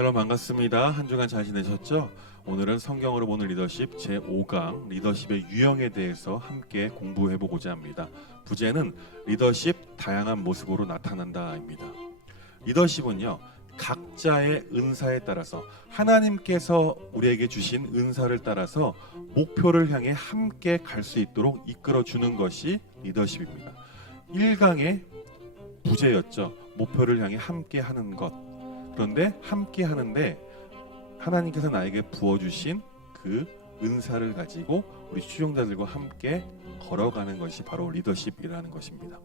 샬롬 반갑습니다. 한 주간 잘 지내셨죠? 오늘은 성경으로 보는 리더십 제5강 리더십의 유형에 대해서 함께 공부해보고자 합니다. 부제는 리더십 다양한 모습으로 나타난다입니다. 리더십은요, 각자의 은사에 따라서 하나님께서 우리에게 주신 은사를 따라서 목표를 향해 함께 갈 수 있도록 이끌어주는 것이 리더십입니다. 1강의 부제였죠. 목표를 향해 함께 하는 것. 그런데 함께 하는데 하나님께서 나에게 부어주신 그 은사를 가지고 우리 수종자들과 함께 걸어가는 것이 바로 리더십이라는 것입니다.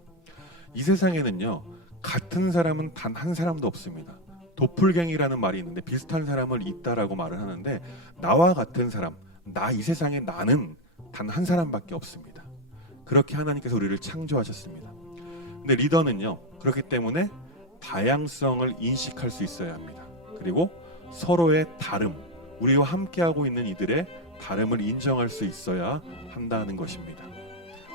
이 세상에는요, 같은 사람은 단 한 사람도 없습니다. 도플갱이라는 말이 있는데 비슷한 사람을 있다라고 말을 하는데 나와 같은 사람, 이 세상에 나는 단 한 사람밖에 없습니다. 그렇게 하나님께서 우리를 창조하셨습니다. 근데 리더는요, 그렇기 때문에 다양성을 인식할 수 있어야 합니다. 그리고 서로의 다름, 우리와 함께하고 있는 이들의 다름을 인정할 수 있어야 한다는 것입니다.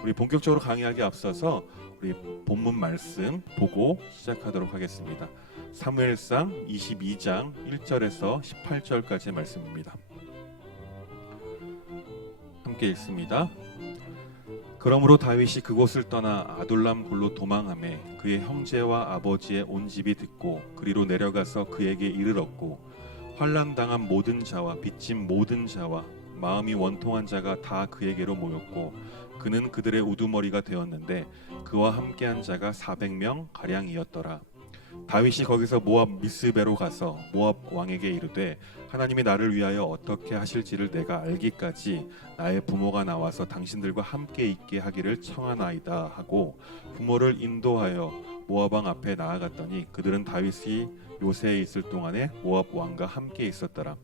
우리 본격적으로 강의하기 앞서서 우리 본문 말씀 보고 시작하도록 하겠습니다. 사무엘상 22장 1절에서 18절까지의 말씀입니다. 함께 읽습니다. 그러므로 다윗이 그곳을 떠나 아둘람 굴로 도망하매 그의 형제와 아버지의 온 집이 듣고 그리로 내려가서 그에게 이르렀고 환난 당한 모든 자와 빚진 모든 자와 마음이 원통한 자가 다 그에게로 모였고 그는 그들의 우두머리가 되었는데 그와 함께한 자가 400명 가량이었더라. 다윗이 거기서 모압 미스베로 가서 모압 왕에게 이르되 하나님이 나를 위하여 어떻게 하실지를 내가 알기까지 나의 부모가 나와서 당신들과 함께 있게 하기를 청하나이다 하고 부모를 인도하여 모압 왕 앞에 나아갔더니 그들은 다윗이 요새에 있을 동안에 모압 왕과 함께 있었더라.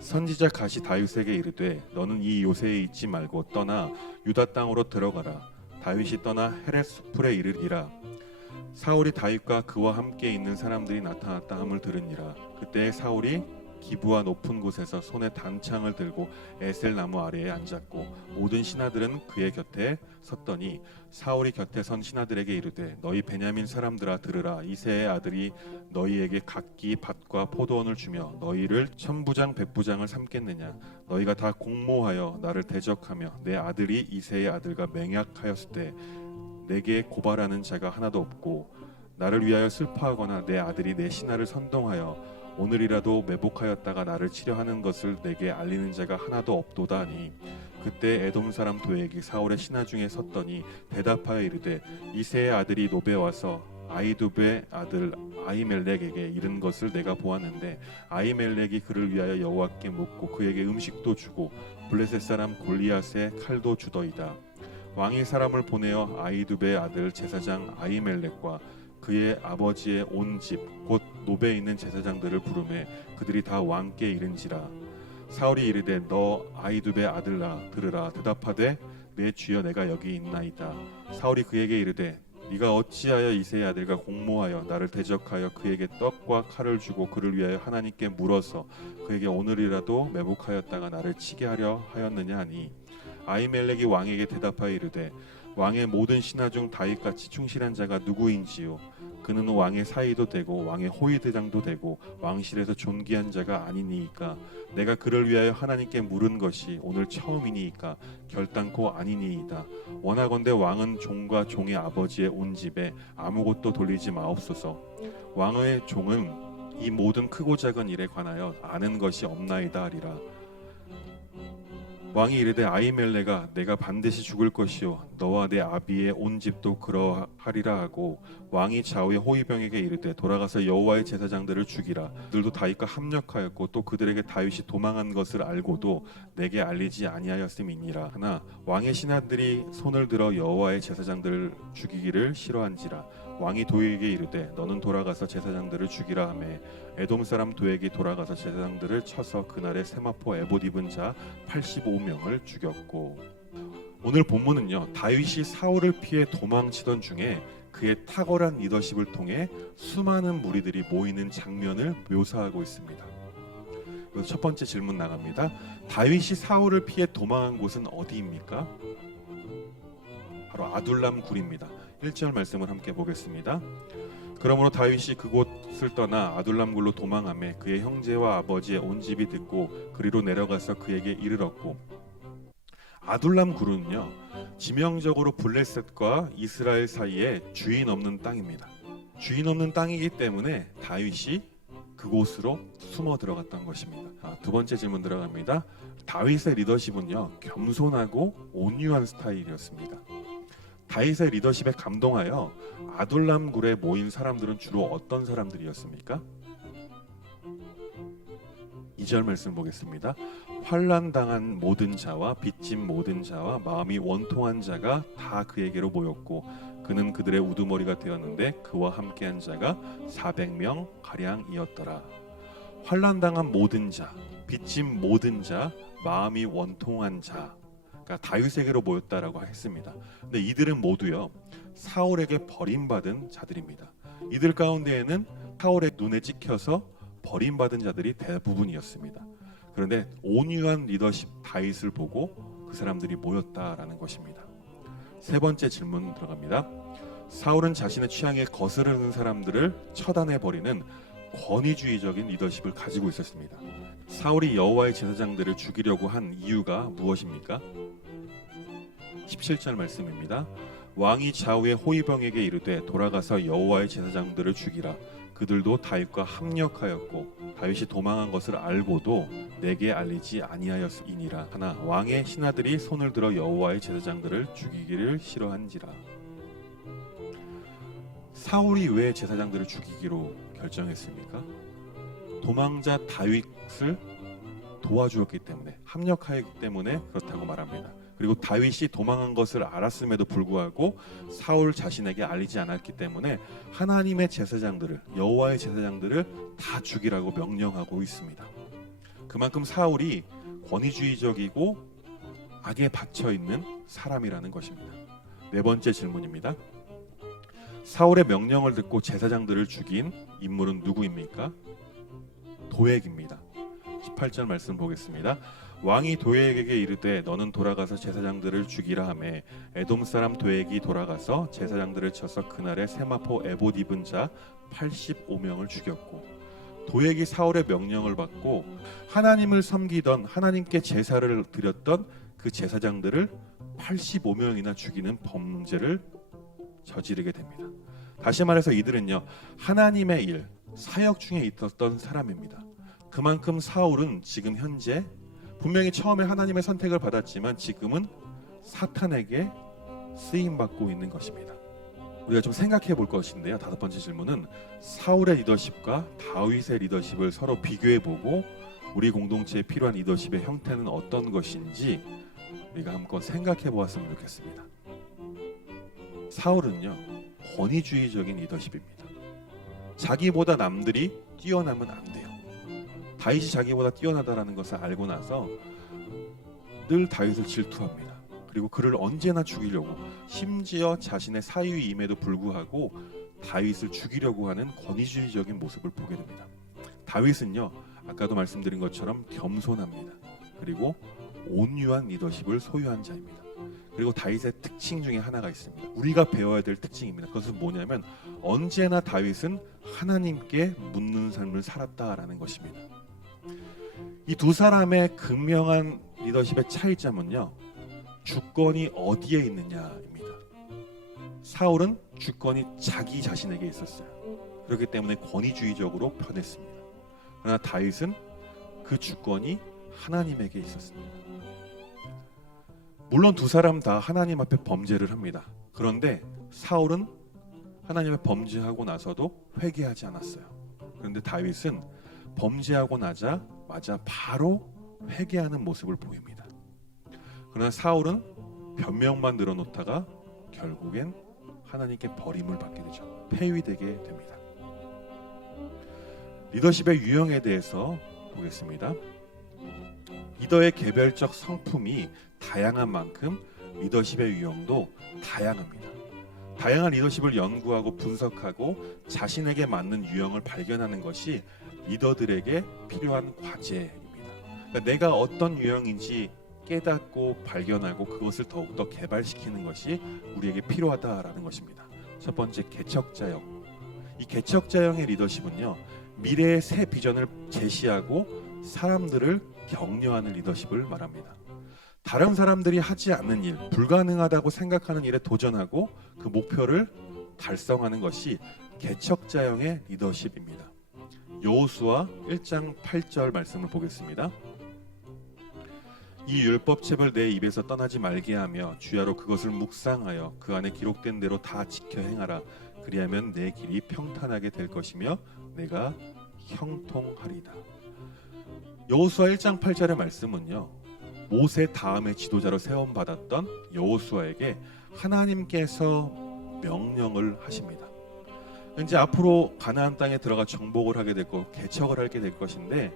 선지자 갓이 다윗에게 이르되 너는 이 요새에 있지 말고 떠나 유다 땅으로 들어가라. 다윗이 떠나 헤렛 수풀에 이르리라. 사울이 다윗과 그와 함께 있는 사람들이 나타났다 함을 들으니라. 그때 사울이 기브와 높은 곳에서 손에 단창을 들고 에셀 나무 아래에 앉았고 모든 신하들은 그의 곁에 섰더니 사울이 곁에 선 신하들에게 이르되 너희 베냐민 사람들아 들으라. 이새의 아들이 너희에게 각기 밭과 포도원을 주며 너희를 천부장 백부장을 삼겠느냐. 너희가 다 공모하여 나를 대적하며 내 아들이 이새의 아들과 맹약하였을 때 내게 고발하는 자가 하나도 없고 나를 위하여 슬퍼하거나 내 아들이 내 신하를 선동하여 오늘이라도 매복하였다가 나를 치려하는 것을 내게 알리는 자가 하나도 없도다 하니 그때 에돔 사람 도액이 사울의 신하 중에 섰더니 대답하여 이르되 이새의 아들이 노베 와서 아히두베의 아들 아히멜렉에게 이른 것을 내가 보았는데 아히멜렉이 그를 위하여 여호와께 묻고 그에게 음식도 주고 블레셋 사람 골리앗의 칼도 주더이다. 왕이 사람을 보내어 아히두베의 아들 제사장 아히멜렉과 그의 아버지의 온 집 곧 노베에 있는 제사장들을 부르매 그들이 다 왕께 이른지라. 사울이 이르되 너 아히두베의 아들아 들으라. 대답하되 내 주여 내가 여기 있나이다. 사울이 그에게 이르되 네가 어찌하여 이새의 아들과 공모하여 나를 대적하여 그에게 떡과 칼을 주고 그를 위하여 하나님께 물어서 그에게 오늘이라도 매복하였다가 나를 치게 하려 하였느냐 하니 아히멜렉이 왕에게 대답하여 이르되 왕의 모든 신하 중 다윗같이 충실한 자가 누구인지요. 그는 왕의 사위도 되고 왕의 호위대장도 되고 왕실에서 존귀한 자가 아니니이까 내가 그를 위하여 하나님께 물은 것이 오늘 처음이니이까 결단코 아니니이다. 원하건대 왕은 종과 종의 아버지의 온 집에 아무것도 돌리지 마옵소서. 왕의 종은 이 모든 크고 작은 일에 관하여 아는 것이 없나이다 하리라. 왕이 이르되 아히멜렉아 내가 반드시 죽을 것이요 너와 내 아비의 온 집도 그러하리라 하고 왕이 좌우의 호위병에게 이르되 돌아가서 여호와의 제사장들을 죽이라. 그들도 다윗과 합력하였고 또 그들에게 다윗이 도망한 것을 알고도 내게 알리지 아니하였음이니라. 하나 왕의 신하들이 손을 들어 여호와의 제사장들을 죽이기를 싫어한지라. 왕이 도에게 이르되 너는 돌아가서 제사장들을 죽이라 하매 에돔 사람 도에게 돌아가서 제사장들을 쳐서 그날에 세마포 에봇 입은 자 85명을 죽였고. 오늘 본문은요 다윗이 사울을 피해 도망치던 중에 그의 탁월한 리더십을 통해 수많은 무리들이 모이는 장면을 묘사하고 있습니다. 그래서 첫 번째 질문 나갑니다. 다윗이 사울을 피해 도망한 곳은 어디입니까? 바로 아둘람 굴입니다. 1절 말씀을 함께 보겠습니다. 그러므로 다윗이 그곳을 떠나 아둘람굴로 도망하매 그의 형제와 아버지의 온 집이 듣고 그리로 내려가서 그에게 이르렀고, 아둘람굴은요 지명적으로 블레셋과 이스라엘 사이에 주인 없는 땅입니다. 주인 없는 땅이기 때문에 다윗이 그곳으로 숨어 들어갔던 것입니다. 두 번째 질문 들어갑니다. 다윗의 리더십은요 겸손하고 온유한 스타일이었습니다. 다윗의 리더십에 감동하여 아둘람굴에 모인 사람들은 주로 어떤 사람들이었습니까? 2절 말씀 보겠습니다. 환난당한 모든 자와 빚진 모든 자와 마음이 원통한 자가 다 그에게로 모였고 그는 그들의 우두머리가 되었는데 그와 함께한 자가 400명 가량이었더라. 환난당한 모든 자, 빚진 모든 자, 마음이 원통한 자, 그러니까 다윗에게로 모였다라고 했습니다. 근데 이들은 모두요 사울에게 버림받은 자들입니다. 이들 가운데에는 사울의 눈에 찍혀서 버림받은 자들이 대부분이었습니다. 그런데 온유한 리더십 다윗을 보고 그 사람들이 모였다라는 것입니다. 세 번째 질문 들어갑니다. 사울은 자신의 취향에 거스르는 사람들을 처단해 버리는 권위주의적인 리더십을 가지고 있었습니다. 사울이 여호와의 제사장들을 죽이려고 한 이유가 무엇입니까? 17절 말씀입니다. 왕이 좌우의 호위병에게 이르되 돌아가서 여호와의 제사장들을 죽이라. 그들도 다윗과 합력하였고 다윗이 도망한 것을 알고도 내게 알리지 아니하였으니라. 하나 왕의 신하들이 손을 들어 여호와의 제사장들을 죽이기를 싫어한지라. 사울이 왜 제사장들을 죽이기로 결정했습니까? 도망자 다윗을 도와주었기 때문에, 합력하였기 때문에 그렇다고 말합니다. 그리고 다윗이 도망한 것을 알았음에도 불구하고 사울 자신에게 알리지 않았기 때문에 하나님의 제사장들을, 여호와의 제사장들을 다 죽이라고 명령하고 있습니다. 그만큼 사울이 권위주의적이고 악에 받쳐 있는 사람이라는 것입니다. 네 번째 질문입니다. 사울의 명령을 듣고 제사장들을 죽인 인물은 누구입니까? 도액입니다. 18절 말씀 보겠습니다. 왕이 도액에게 이르되 너는 돌아가서 제사장들을 죽이라 하매 에돔 사람 도액이 돌아가서 제사장들을 쳐서 그날에 세마포 에봇 입은 자 85명을 죽였고, 도액이 사울의 명령을 받고 하나님을 섬기던, 하나님께 제사를 드렸던 그 제사장들을 85명이나 죽이는 범죄를 저지르게 됩니다. 다시 말해서 이들은요 하나님의 일, 사역 중에 있었던 사람입니다. 그만큼 사울은 지금 현재 분명히 처음에 하나님의 선택을 받았지만 지금은 사탄에게 쓰임받고 있는 것입니다. 우리가 좀 생각해 볼 것인데요. 다섯 번째 질문은 사울의 리더십과 다윗의 리더십을 서로 비교해 보고 우리 공동체에 필요한 리더십의 형태는 어떤 것인지 우리가 한번 생각해 보았으면 좋겠습니다. 사울은요 권위주의적인 리더십입니다. 자기보다 남들이 뛰어나면 안 돼요. 다윗이 자기보다 뛰어나다라는 것을 알고 나서 늘 다윗을 질투합니다. 그리고 그를 언제나 죽이려고, 심지어 자신의 사위임에도 불구하고 다윗을 죽이려고 하는 권위주의적인 모습을 보게 됩니다. 다윗은요 아까도 말씀드린 것처럼 겸손합니다. 그리고 온유한 리더십을 소유한 자입니다. 그리고 다윗의 특징 중에 하나가 있습니다. 우리가 배워야 될 특징입니다. 그것은 뭐냐면 언제나 다윗은 하나님께 묻는 삶을 살았다라는 것입니다. 이 두 사람의 극명한 리더십의 차이점은요 주권이 어디에 있느냐입니다. 사울은 주권이 자기 자신에게 있었어요. 그렇기 때문에 권위주의적으로 변했습니다. 그러나 다윗은 그 주권이 하나님에게 있었습니다. 물론 두 사람 다 하나님 앞에 범죄를 합니다. 그런데 사울은 하나님 앞에 범죄하고 나서도 회개하지 않았어요. 그런데 다윗은 범죄하고 나자 바로 회개하는 모습을 보입니다. 그러나 사울은 변명만 늘어놓다가 결국엔 하나님께 버림을 받게 되죠. 폐위되게 됩니다. 리더십의 유형에 대해서 보겠습니다. 리더의 개별적 성품이 다양한 만큼 리더십의 유형도 다양합니다. 다양한 리더십을 연구하고 분석하고 자신에게 맞는 유형을 발견하는 것이 리더들에게 필요한 과제입니다. 그러니까 내가 어떤 유형인지 깨닫고 발견하고 그것을 더욱더 개발시키는 것이 우리에게 필요하다라는 것입니다. 첫 번째, 개척자형. 이 개척자형의 리더십은요, 미래의 새 비전을 제시하고 사람들을 격려하는 리더십을 말합니다. 다른 사람들이 하지 않는 일, 불가능하다고 생각하는 일에 도전하고 그 목표를 달성하는 것이 개척자형의 리더십입니다. 여호수아 1장 8절 말씀을 보겠습니다. 이 율법책을 내 입에서 떠나지 말게 하며 주야로 그것을 묵상하여 그 안에 기록된 대로 다 지켜 행하라. 그리하면 내 길이 평탄하게 될 것이며 내가 형통하리다. 여호수아 1장 8절의 말씀은요, 모세 다음에 지도자로 세움받았던 여호수아에게 하나님께서 명령을 하십니다. 이제 앞으로 가나안 땅에 들어가 정복을 하게 될 것, 개척을 하게 될 것인데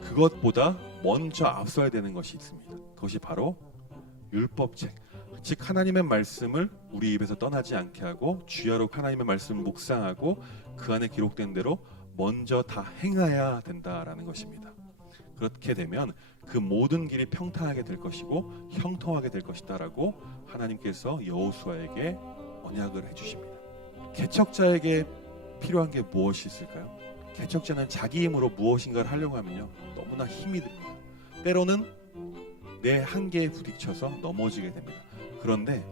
그것보다 먼저 앞서야 되는 것이 있습니다. 그것이 바로 율법책, 즉 하나님의 말씀을 우리 입에서 떠나지 않게 하고 주야로 하나님의 말씀을 묵상하고 그 안에 기록된 대로 먼저 다 행해야 된다라는 것입니다. 그렇게 되면 그 모든 길이 평탄하게 될 것이고 형통하게 될 것이다라고 하나님께서 여호수아에게 언약을 해주십니다. 개척자에게 필요한 게 무엇이 있을까요? 개척자는 자기 힘으로 무엇인가를 하려고 하면요, 너무나 힘이 듭니다. 때로는 내 한계에 부딪혀서 넘어지게 됩니다. 그런데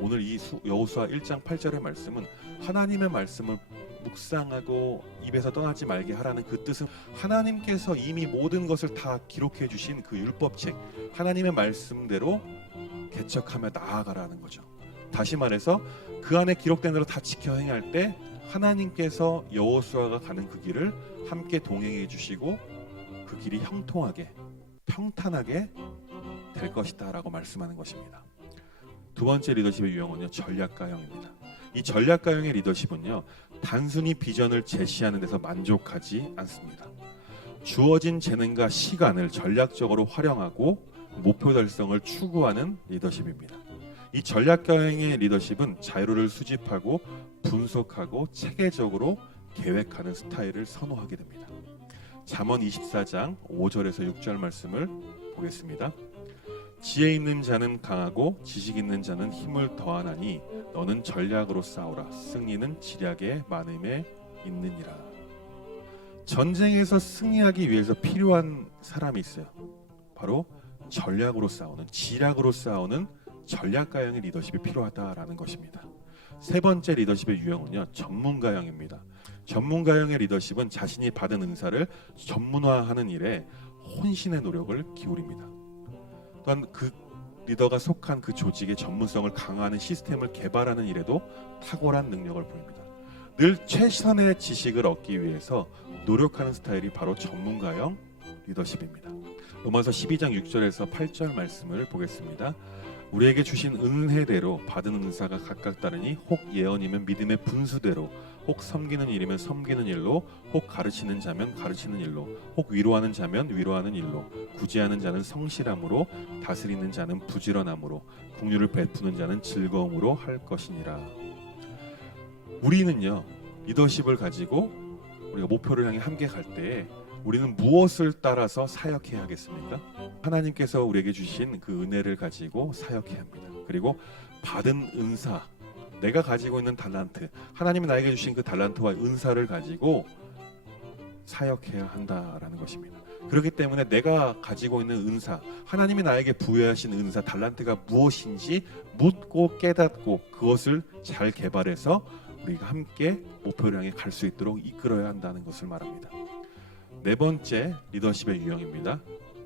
오늘 이 여호수아 1장 8절의 말씀은 하나님의 말씀을 묵상하고 입에서 떠나지 말게 하라는 그 뜻은 하나님께서 이미 모든 것을 다 기록해 주신 그 율법책, 하나님의 말씀대로 개척하며 나아가라는 거죠. 다시 말해서 그 안에 기록된 대로 다 지켜 행할 때 하나님께서 여호수아가 가는 그 길을 함께 동행해 주시고 그 길이 형통하게 평탄하게 될 것이다 라고 말씀하는 것입니다. 두 번째 리더십의 유형은요, 전략가형입니다. 이 전략가형의 리더십은요, 단순히 비전을 제시하는 데서 만족하지 않습니다. 주어진 재능과 시간을 전략적으로 활용하고 목표 달성을 추구하는 리더십입니다. 이 전략가형의 리더십은 자료를 수집하고 분석하고 체계적으로 계획하는 스타일을 선호하게 됩니다. 잠언 24장 5절에서 6절 말씀을 보겠습니다. 지혜 있는 자는 강하고 지식 있는 자는 힘을 더하나니 너는 전략으로 싸우라. 승리는 지략의 많음에 있느니라. 전쟁에서 승리하기 위해서 필요한 사람이 있어요. 바로 전략으로 싸우는, 지략으로 싸우는 전략가형의 리더십이 필요하다라는 것입니다. 세 번째 리더십의 유형은요, 전문가형입니다. 전문가형의 리더십은 자신이 받은 은사를 전문화하는 일에 혼신의 노력을 기울입니다. 또한 그 리더가 속한 그 조직의 전문성을 강화하는 시스템을 개발하는 일에도 탁월한 능력을 보입니다. 늘 최선의 지식을 얻기 위해서 노력하는 스타일이 바로 전문가형 리더십입니다. 로마서 12장 6절에서 8절 말씀을 보겠습니다. 우리에게 주신 은혜대로 받은 은사가 각각 다르니 혹 예언이면 믿음의 분수대로, 혹 섬기는 일이면 섬기는 일로, 혹 가르치는 자면 가르치는 일로, 혹 위로하는 자면 위로하는 일로, 구제하는 자는 성실함으로, 다스리는 자는 부지런함으로, 긍휼을 베푸는 자는 즐거움으로 할 것이니라. 우리는요, 리더십을 가지고 우리가 목표를 향해 함께 갈 때에 우리는 무엇을 따라서 사역해야 하겠습니까? 하나님께서 우리에게 주신 그 은혜를 가지고 사역해야 합니다. 그리고 받은 은사, 내가 가지고 있는 달란트, 하나님이 나에게 주신 그 달란트와 은사를 가지고 사역해야 한다라는 것입니다. 그렇기 때문에 내가 가지고 있는 은사, 하나님이 나에게 부여하신 은사, 달란트가 무엇인지 묻고 깨닫고 그것을 잘 개발해서 우리가 함께 목표를 향해 갈 수 있도록 이끌어야 한다는 것을 말합니다. 네 번째 리더십의 유형입니다.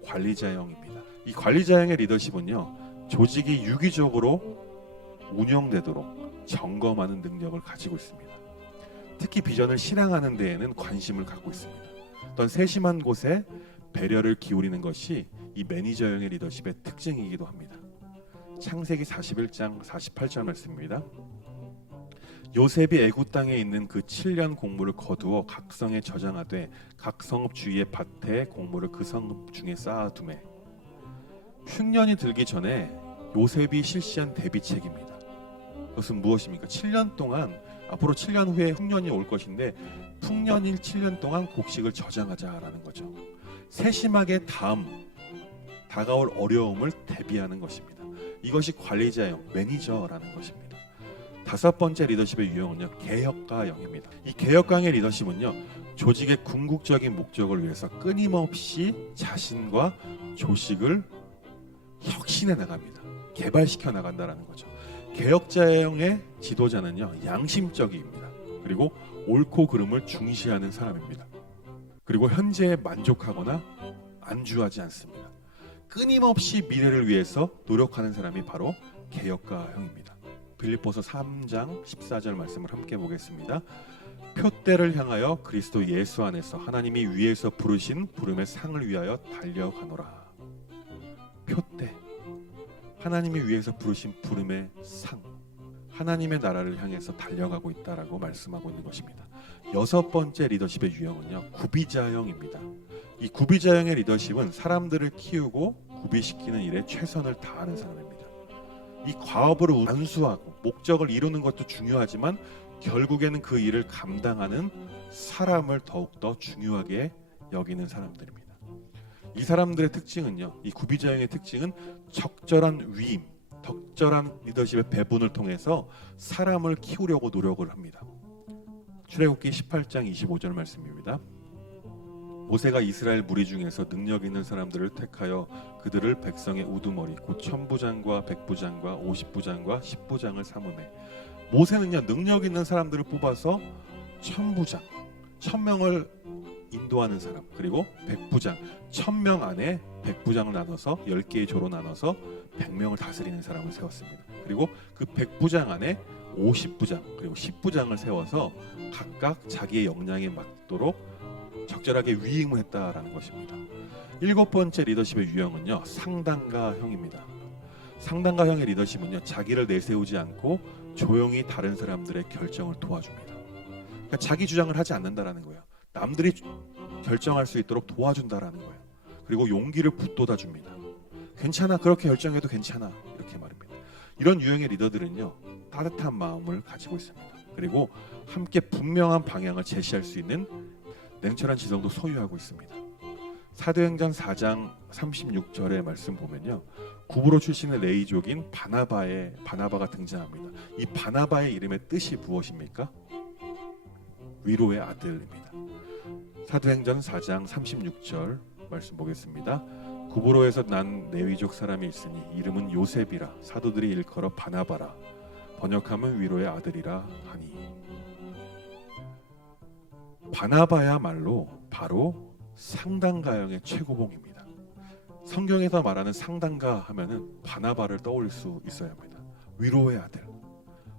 관리자형입니다. 이 관리자형의 리더십은요, 조직이 유기적으로 운영되도록 점검하는 능력을 가지고 있습니다. 특히 비전을 실행하는 데에는 관심을 갖고 있습니다. 또한 세심한 곳에 배려를 기울이는 것이 이 매니저형의 리더십의 특징이기도 합니다. 창세기 41장 48절 말씀입니다. 요셉이 애굽 땅에 있는 그 7년 곡물을 거두어 각 성에 저장하되 각 성읍 주위의 밭에 곡물을 그 성읍 중에 쌓아두매. 흉년이 들기 전에 요셉이 실시한 대비책입니다. 그것은 무엇입니까? 7년 동안, 앞으로 7년 후에 흉년이 올 것인데 풍년일 7년 동안 곡식을 저장하자라는 거죠. 세심하게 다가올 어려움을 대비하는 것입니다. 이것이 관리자형, 매니저라는 것입니다. 다섯 번째 리더십의 유형은요, 개혁가형입니다. 이 개혁가형의 리더십은요, 조직의 궁극적인 목적을 위해서 끊임없이 자신과 조직을 혁신해 나갑니다. 개발시켜 나간다라는 거죠. 개혁자형의 지도자는요, 양심적입니다. 그리고 옳고 그름을 중시하는 사람입니다. 그리고 현재에 만족하거나 안주하지 않습니다. 끊임없이 미래를 위해서 노력하는 사람이 바로 개혁가형입니다. 빌립보서 3장 14절 말씀을 함께 보겠습니다. 표대를 향하여 그리스도 예수 안에서 하나님이 위에서 부르신 부름의 상을 위하여 달려가노라. 표대, 하나님이 위에서 부르신 부름의 상, 하나님의 나라를 향해서 달려가고 있다라고 말씀하고 있는 것입니다. 여섯 번째 리더십의 유형은요, 구비자형입니다. 이 구비자형의 리더십은 사람들을 키우고 구비시키는 일에 최선을 다하는 사람입니다. 이 과업을 완수하고 목적을 이루는 것도 중요하지만 결국에는 그 일을 감당하는 사람을 더욱더 중요하게 여기는 사람들입니다. 이 사람들의 특징은요, 이 구비자형의 특징은 적절한 위임, 적절한 리더십의 배분을 통해서 사람을 키우려고 노력을 합니다. 출애굽기 18장 25절 말씀입니다. 모세가 이스라엘 무리 중에서 능력 있는 사람들을 택하여 그들을 백성의 우두머리 곧 천부장과 백부장과 50부장과 10부장을 삼으매. 모세는요, 능력 있는 사람들을 뽑아서 천부장, 1000명을 인도하는 사람, 그리고 백부장, 1000명 안에 백부장을 나눠서 10개의 조로 나눠서 100명을 다스리는 사람을 세웠습니다. 그리고 그 백부장 안에 50부장 그리고 10부장을 세워서 각각 자기의 역량에 맞도록 적절하게 위임을 했다라는 것입니다. 일곱 번째 리더십의 유형은요, 상담가형입니다. 상담가형의 리더십은요, 자기를 내세우지 않고 조용히 다른 사람들의 결정을 도와줍니다. 그러니까 자기 주장을 하지 않는다라는 거예요. 남들이 결정할 수 있도록 도와준다라는 거예요. 그리고 용기를 북돋아 줍니다. 괜찮아, 그렇게 결정해도 괜찮아, 이렇게 말입니다. 이런 유형의 리더들은요, 따뜻한 마음을 가지고 있습니다. 그리고 함께 분명한 방향을 제시할 수 있는 냉철한 지성도 소유하고 있습니다. 사도행전 4장 36절의 말씀 보면요, 구브로 출신의 레이족인 바나바가 등장합니다. 이 바나바의 이름의 뜻이 무엇입니까? 위로의 아들입니다. 사도행전 4장 36절 말씀 보겠습니다. 구브로에서 난 레위족 사람이 있으니 이름은 요셉이라 사도들이 일컬어 바나바라 번역하면 위로의 아들이라 하니. 바나바야말로 바로 상담가형의 최고봉입니다. 성경에서 말하는 상담가 하면은 바나바를 떠올릴 수 있어야 합니다. 위로의 아들.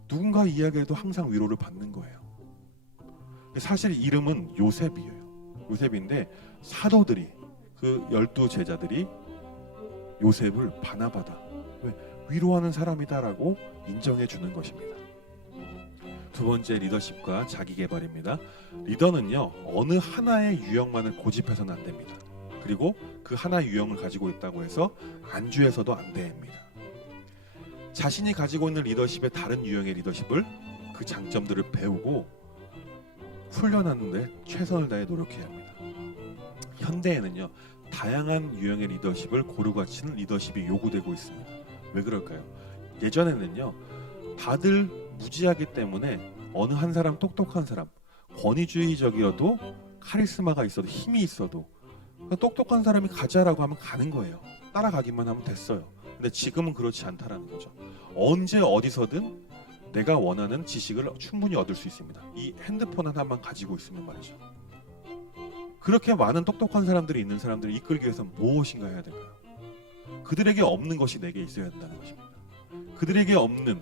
누군가 이야기해도 항상 위로를 받는 거예요. 사실 이름은 요셉이에요. 요셉인데 사도들이, 그 12제자들이 요셉을 바나바다, 위로하는 사람이다라고 인정해 주는 것입니다. 두 번째, 리더십과 자기개발입니다. 리더는요, 어느 하나의 유형만을 고집해서는 안 됩니다. 그리고 그 하나의 유형을 가지고 있다고 해서 안주해서도 안 됩니다. 자신이 가지고 있는 리더십의 다른 유형의 리더십을, 그 장점들을 배우고 훈련하는데 최선을 다해 노력해야 합니다. 현대에는요, 다양한 유형의 리더십을 고루 갖추는 리더십이 요구되고 있습니다. 왜 그럴까요? 예전에는요, 다들 무지하기 때문에 어느 한 사람, 똑똑한 사람, 권위주의적이어도 카리스마가 있어도 힘이 있어도 똑똑한 사람이 가자라고 하면 가는 거예요. 따라가기만 하면 됐어요. 근데 지금은 그렇지 않다라는 거죠. 언제 어디서든 내가 원하는 지식을 충분히 얻을 수 있습니다. 이 핸드폰 하나만 가지고 있으면 말이죠. 그렇게 많은 똑똑한 사람들이 있는 사람들을 이끌기 위해서 무엇인가 해야 될까요? 그들에게 없는 것이 내게 있어야 된다는 것입니다. 그들에게 없는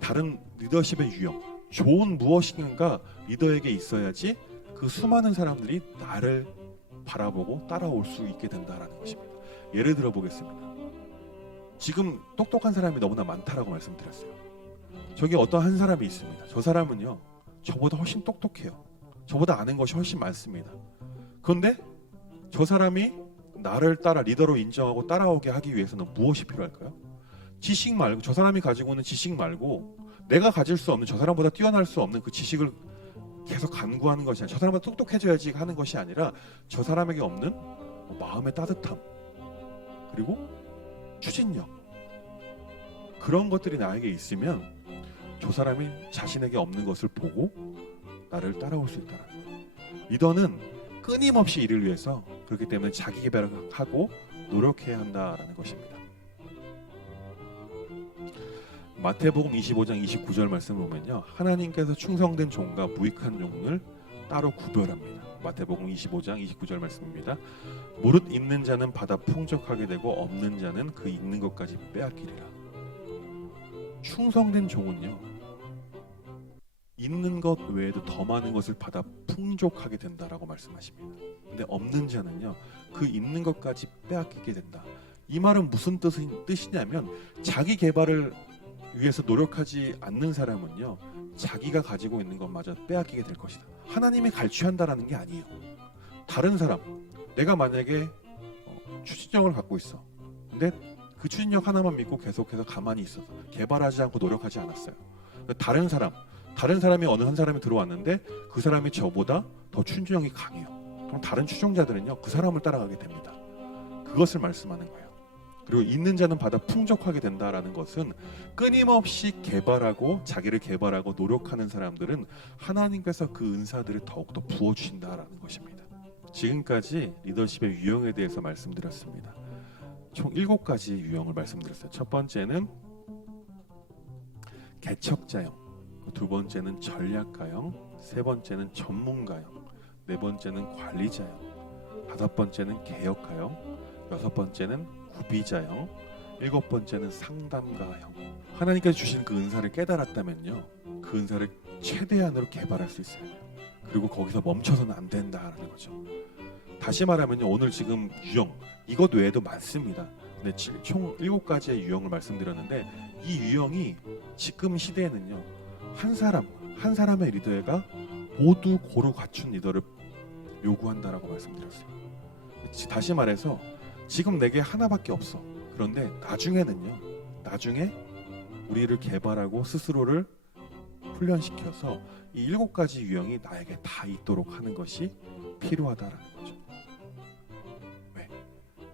다른 리더십의 유형, 좋은 무엇인가 리더에게 있어야지 그 수많은 사람들이 나를 바라보고 따라올 수 있게 된다는 것입니다. 예를 들어 보겠습니다. 지금 똑똑한 사람이 너무나 많다라고 말씀드렸어요. 저기 어떤 한 사람이 있습니다. 저 사람은요, 저보다 훨씬 똑똑해요. 저보다 아는 것이 훨씬 많습니다. 그런데 저 사람이 나를 따라 리더로 인정하고 따라오게 하기 위해서는 무엇이 필요할까요? 지식 말고, 저 사람이 가지고 있는 지식 말고 내가 가질 수 없는, 저 사람보다 뛰어날 수 없는 그 지식을 계속 간구하는 것이 아니라, 저 사람보다 똑똑해져야지 하는 것이 아니라 저 사람에게 없는 마음의 따뜻함, 그리고 추진력, 그런 것들이 나에게 있으면 저 사람이 자신에게 없는 것을 보고 나를 따라올 수 있다는 거예요. 리더는 끊임없이 이를 위해서 그렇기 때문에 자기 개발을 하고 노력해야 한다라는 것입니다. 마태복음 25장 29절 말씀을 보면요, 하나님께서 충성된 종과 무익한 종을 따로 구별합니다. 마태복음 25장 29절 말씀입니다. 무릇 있는 자는 받아 풍족하게 되고 없는 자는 그 있는 것까지 빼앗기리라. 충성된 종은요, 있는 것 외에도 더 많은 것을 받아 풍족하게 된다라고 말씀하십니다. 근데 없는 자는요, 그 있는 것까지 빼앗기게 된다. 이 말은 무슨 뜻이냐면, 자기 개발을 위해서 노력하지 않는 사람은요, 자기가 가지고 있는 것마저 빼앗기게 될 것이다. 하나님이 갈취한다라는 게 아니에요. 다른 사람, 내가 만약에 추진력을 갖고 있어. 근데 그 추진력 하나만 믿고 계속해서 가만히 있어서 개발하지 않고 노력하지 않았어요. 다른 사람이 어느 한 사람이 들어왔는데 그 사람이 저보다 더 추진력이 강해요. 그럼 다른 추종자들은요, 그 사람을 따라가게 됩니다. 그것을 말씀하는 거예요. 그리고 있는 자는 받아 풍족하게 된다라는 것은 끊임없이 개발하고 자기를 개발하고 노력하는 사람들은 하나님께서 그 은사들을 더욱더 부어주신다라는 것입니다. 지금까지 리더십의 유형에 대해서 말씀드렸습니다. 총 7가지 유형을 말씀드렸어요. 첫 번째는 개척자형, 두 번째는 전략가형, 세 번째는 전문가형, 네 번째는 관리자형, 다섯 번째는 개혁가형, 여섯 번째는 구비자형, 일곱 번째는 상담가형. 하나님께서 주신 그 은사를 깨달았다면요, 그 은사를 최대한으로 개발할 수 있어요. 그리고 거기서 멈춰서는 안 된다라는 거죠. 다시 말하면요, 오늘 지금 유형 이것 외에도 많습니다. 근데 총 7가지의 유형을 말씀드렸는데, 이 유형이 지금 시대에는요, 한 사람의 리더가 모두 고루 갖춘 리더를 요구한다라고 말씀드렸어요. 다시 말해서 지금 내게 하나밖에 없어. 그런데 나중에 우리를 개발하고 스스로를 훈련시켜서 이 7가지 유형이 나에게 다 있도록 하는 것이 필요하다라는 거죠. 왜?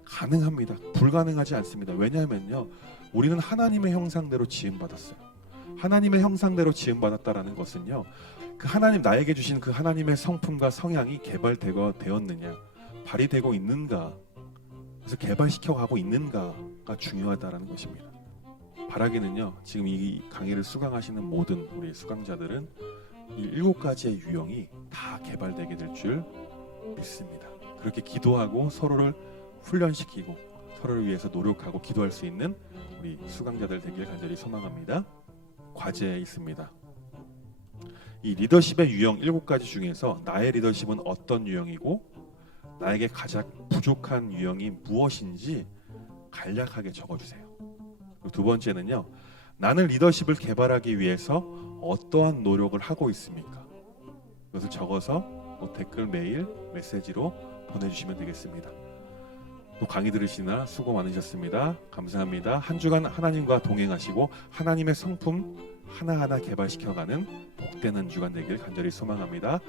가능합니다. 불가능하지 않습니다. 왜냐하면요, 우리는 하나님의 형상대로 지음받았어요. 하나님의 형상대로 지음받았다라는 것은요, 그 하나님 나에게 주신 그 하나님의 성품과 성향이 개발되었느냐, 발휘되고 있는가, 그래서 개발시켜 가고 있는가가 중요하다라는 것입니다. 바라기는요, 지금 이 강의를 수강하시는 모든 우리 수강자들은 이 7가지의 유형이 다 개발되게 될 줄 믿습니다. 그렇게 기도하고 서로를 훈련시키고 서로를 위해서 노력하고 기도할 수 있는 우리 수강자들 되길 간절히 소망합니다. 과제에 있습니다. 이 리더십의 유형 7가지 중에서 나의 리더십은 어떤 유형이고 나에게 가장 부족한 유형이 무엇인지 간략하게 적어주세요. 그리고 두 번째는요, 나는 리더십을 개발하기 위해서 어떠한 노력을 하고 있습니까? 그것을 적어서 댓글, 메일, 메시지로 보내주시면 되겠습니다. 또 강의 들으시느라 수고 많으셨습니다. 감사합니다. 한 주간 하나님과 동행하시고 하나님의 성품 하나하나 개발시켜가는 복된 한 주간 되길 간절히 소망합니다.